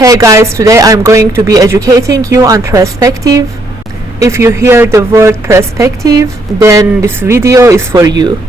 Hey guys, today I'm going to be educating you on perspective. If you hear the word perspective, then this video is for you.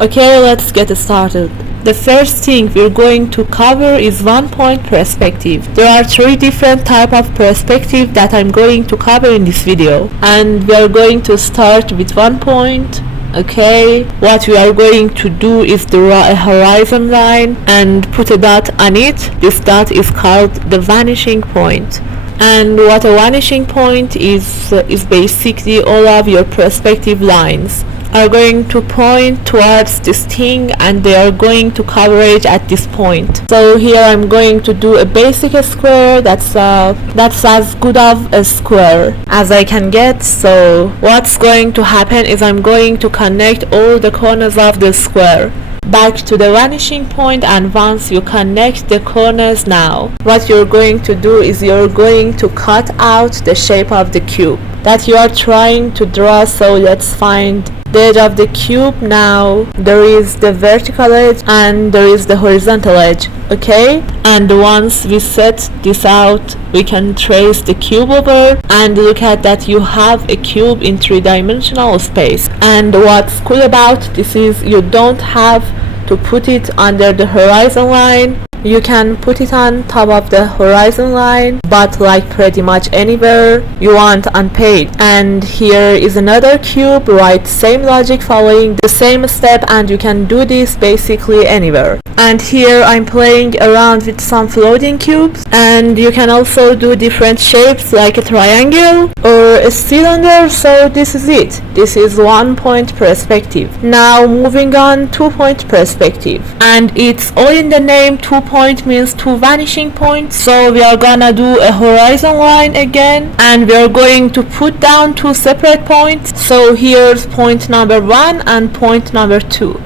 Okay, let's get started. The first thing we're going to cover is one-point perspective. There are three different types of perspective that I'm going to cover in this video, and we are going to start with 1 point. Okay, what we are going to do is draw a horizon line and put a dot on it. This dot is called the vanishing point. And what a vanishing point is basically all of your perspective lines are going to point towards this thing, and they are going to converge at this point. So here I'm going to do a basic square that's as good of a square as I can get. So what's going to happen is I'm going to connect all the corners of the square back to the vanishing point, and once you connect the corners, now what you're going to do is you're going to cut out the shape of the cube that you are trying to draw. So let's find the edge of the cube. Now there is the vertical edge and there is the horizontal edge. Okay, and once we set this out, we can trace the cube over and look at that you have a cube in three-dimensional space. And what's cool about this is you don't have to put it under the horizon line. You can put it on top of the horizon line, but like pretty much anywhere you want on page. And here is another cube, right? Same logic, following the same step, and you can do this basically anywhere. And here I'm playing around with some floating cubes, and you can also do different shapes like a triangle or a cylinder. So this is it. This is 1 point perspective. Now moving on, 2 point perspective, and it's all in the name. 2 point means two vanishing points. So we are gonna do a horizon line again, and we are going to put down two separate points. So here's point number 1 and point number 2.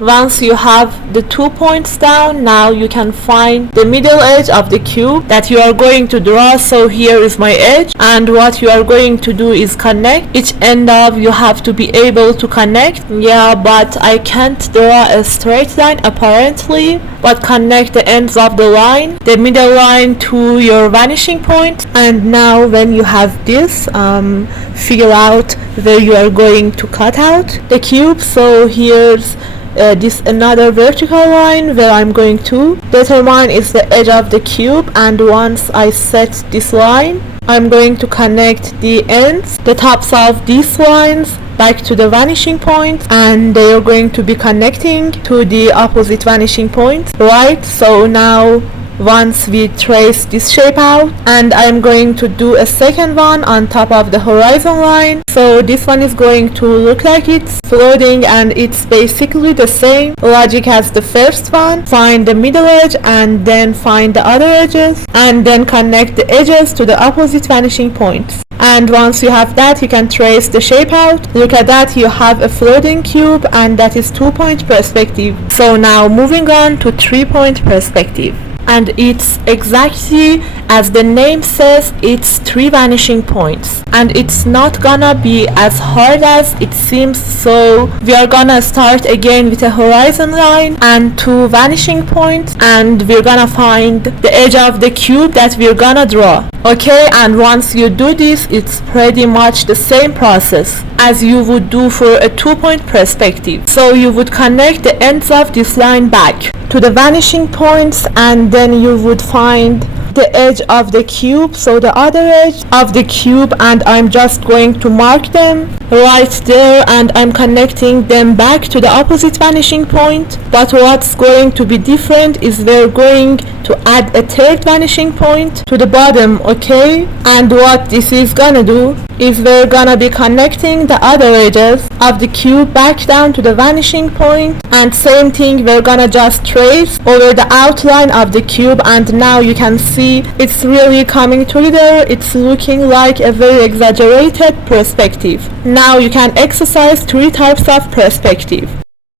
Once you have the 2 points down, now you can find the middle edge of the cube that you are going to draw. So here is my edge, and what you are going to do is connect each end of. You have to be able to connect. Yeah, but I can't draw a straight line apparently, but connect the ends of the line, the middle line, to your vanishing point. And now when you have this, figure out where you are going to cut out the cube. So here's this another vertical line where I'm going to determine is the edge of the cube, and once I set this line, I'm going to connect the ends, the tops of these lines back to the vanishing point, and they are going to be connecting to the opposite vanishing point, right? So now once we trace this shape out, and I'm going to do a second one on top of the horizon line. So this one is going to look like it's floating, and it's basically the same logic as the first one. Find the middle edge and then find the other edges, and then connect the edges to the opposite vanishing points. And once you have that, you can trace the shape out. Look at that, you have a floating cube, and that is 2 point perspective. So now moving on to 3 point perspective. And it's exactly as the name says, it's 3 vanishing points, and it's not gonna be as hard as it seems. So we are gonna start again with a horizon line and 2 vanishing points, and we're gonna find the edge of the cube that we're gonna draw. Okay, and once you do this, it's pretty much the same process as you would do for a 2 point perspective. So you would connect the ends of this line back to the vanishing points, and then you would find the edge of the cube, so the other edge of the cube, and I'm just going to mark them right there, and I'm connecting them back to the opposite vanishing point. But what's going to be different is we're going to add a third vanishing point to the bottom. Okay, and what this is gonna do is we're gonna be connecting the other edges of the cube back down to the vanishing point, and same thing, we're gonna just trace over the outline of the cube, and now you can see it's really coming together. It's looking like a very exaggerated perspective. Now you can exercise 3 types of perspective.